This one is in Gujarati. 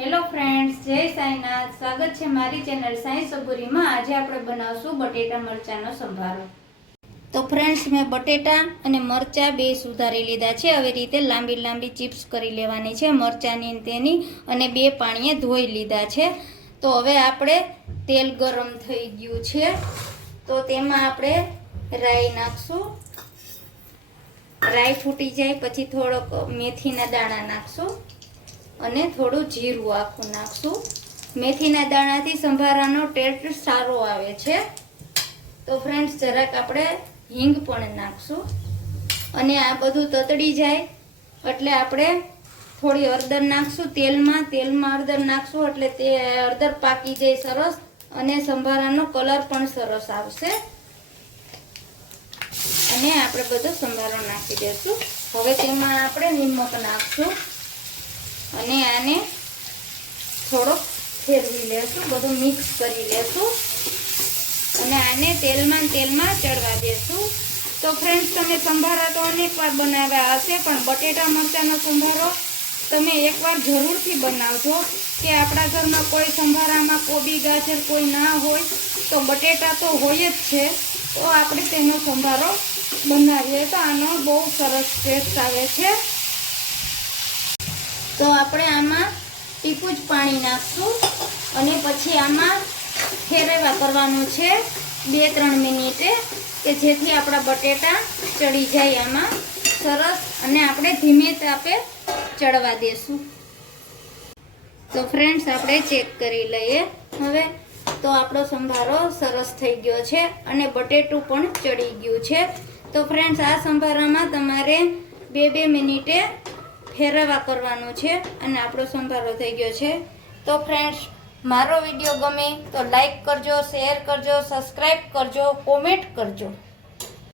હેલો ફ્રેન્ડ્સ, જય સાઈનાથ. સ્વાગત છે મારી ચેનલ સાઈ સબુરીમાં. આજે આપણે બનાવશું બટેટા મરચાંનો સંભારો. તો ફ્રેન્ડ્સ, મેં બટેટા અને મરચાં બે સુધારી લીધા છે. આવી રીતે લાંબી લાંબી ચિપ્સ કરી લેવાની છે મરચાંની તેની, અને બે પાણીએ ધોઈ લીધા છે. તો હવે આપણે તેલ ગરમ થઈ ગયું છે, તો તેમાં આપણે રાઈ નાખશું. રાઈ ફૂટી જાય પછી થોડોક મેથીના દાણા નાખશું અને થોડું જીરું આખું નાખશું. મેથીના દાણાથી સંભારાનો ટેસ્ટ સારો આવે છે. તો ફ્રેન્ડ્સ, જરાક આપણે હિંગ પણ નાખશું. અને આ બધું તતડી જાય એટલે આપણે થોડી હળદર નાખશું તેલમાં હળદર નાખશું એટલે તે હળદર પાકી જાય સરસ, અને સંભારાનો કલર પણ સરસ આવશે. અને આપણે બધો સંભારો નાખી દઈશું. હવે તેમાં આપણે નિમક નાખશું અને આને થોડોક ફેરવી લેશું, બધું મિક્સ કરી લેશું અને આને તેલમાં ચડવા દેશું. તો ફ્રેન્ડ્સ, તમે સંભારા તો અનેક વાર બનાવ્યા હશે, પણ બટેટા મરચાંનો સંભારો તમે એકવાર જરૂરથી બનાવજો. કે આપણા ઘરમાં કોઈ સંભારામાં કોબી ગાજર કોઈ ના હોય તો બટેટા તો હોય જ છે, તો આપણે તેનો સંભારો બનાવીએ તો આનો બહુ સરસ ટેસ્ટ આવે છે. તો આપણે આમાં ટીપું જ પાણી નાખશું અને પછી આમાં ફેરવવા કરવાનું છે 2-3 મિનિટે, કે જેથી આપણા બટેટા ચડી જાય આમાં સરસ, અને આપણે ધીમે તાપે ચડવા દેશું. તો ફ્રેન્ડ્સ, આપણે ચેક કરી લઈએ હવે. તો આપણો સંભારો સરસ થઈ ગયો છે અને બટેટું પણ ચડી ગયું છે. તો ફ્રેન્ડ્સ, આ સંભારામાં તમારે 2-2 મિનિટે ફેરવવા કરવાનું છે અને આપણો સંભારો થઈ ગયો છે. તો ફ્રેન્ડ્સ, મારો વિડીયો ગમે તો લાઈક કરજો, શેર કરજો, સબસ્ક્રાઈબ કરજો, કોમેન્ટ કરજો.